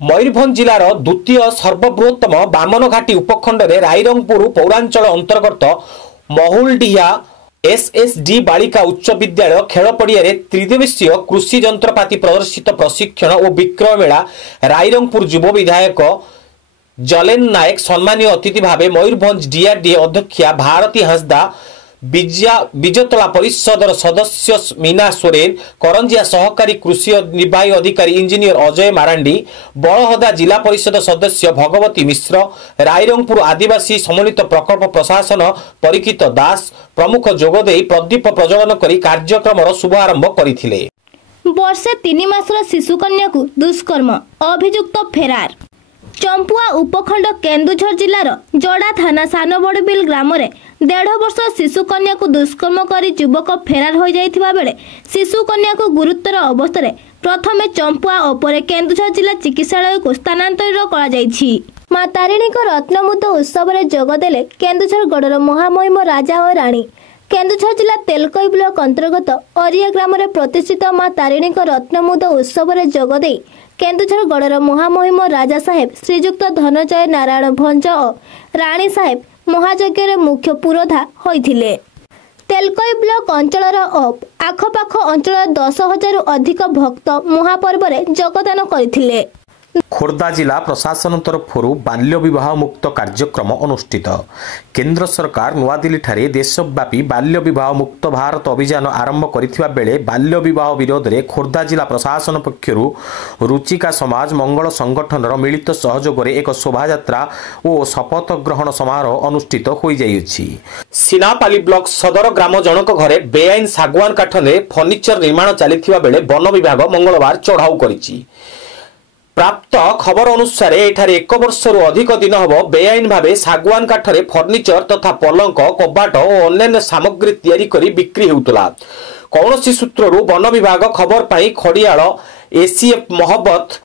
मयूरभंज जिलार द्वितीय सर्वबृहत्तम बामनघाटी उपखंड में रायरंगपुर पौरांचल अंतर्गत महुलडिहा एसएसडी बालिका उच्च विद्यालय खेल पड़िया त्रिदिवसीय कृषि जंत्रपाति प्रदर्शित प्रशिक्षण और विक्रय मेला रायरंगपुर युव विधायक जलेन नायक सम्मानीय अतिथि भाव मयूरभंज डीआरडीए अध्यक्षा भारती हांसदा विजतला परिषदर सदस्य मीना सोरेन करंजिया सहकारी कृषि निर्वाही अधिकारी इंजीनियर अजय मारांडी बड़हदा जिला परिषद सदस्य भगवती मिश्र रायरंगपुर आदिवासी समन्वित प्रकल्प प्रशासन परीक्षित दास प्रमुख जोगदे प्रदीप प्रज्वलन कर कार्यक्रम शुभारंभ करथिले। वर्षे 3 मासर शिशुकन्या को दुष्कर्म अभियुक्त फेरार। चंपुआ उपखंड केन्दुझर जिलार जड़ा थाना सानबड़बिल ग्राम में 1.5 वर्ष शिशुकन्या को दुष्कर्म कर युवक फेरार हो जाइथिबा बेले शिशुकन्या को गुरुतर अवस्था प्रथमे चंपुआ और केन्दुझर जिला चिकित्सालय को स्थानांतरित करा जाइछि। मां तारिणी को रत्नमुद्द उत्सव में जोगदेले केन्दुझर गड़र महामहिम राजा और राणी। केन्दुझर जिला तेलकोई ब्लॉक अंतर्गत अरिया ग्राम में प्रतिष्ठित मां तारिणी को रत्नमुद्द उत्सव में जोगदे केन्दुझर गड़र महामहिम राजा साहेब श्रीजुक्त धनंजय नारायण भंज और राणी साहेब महायज्ञ मुख्य पुरोधा होइथिले। तेलकोई ब्लॉक अंचल आखपाख अंचल 10,000 अधिक भक्त महापर्व में योगदान करथिले। खोर्धा जिला प्रशासन तरफ बाल्य विवाह मुक्त कार्यक्रम अनुष्ठित। केंद्र सरकार नुआदिल्ली ठारे देशव्यापी बाल्य विवाह मुक्त भारत अभियान आरंभ करिथिबा बेले बाल्य विवाह विरोध में खोर्धा जिला प्रशासन पक्षरु रुचिका समाज मंगल संगठन मिलित सहयोग में एक शोभायात्रा और शपथ ग्रहण समारोह अनुष्ठित हो जाइछि। सीनापाली ब्लॉक सदर ग्राम जनक घरे बेआईन सागवान काठ में फर्निचर निर्माण चलिथिबा बेले वन विभाग मंगलवार चढ़ाऊ करिछि। प्राप्त खबर अनुसार एठारे 1 वर्षरू अधिक दिन हम बेआईन भावे सागवान काठरे फर्निचर तथा पलंक कबाट और अन्य सामग्री तैयारी करी बिक्री होउतला। कौनसी सूत्ररू वन विभाग खबर पाई खड़ियाल एसीएफ मोहब्बत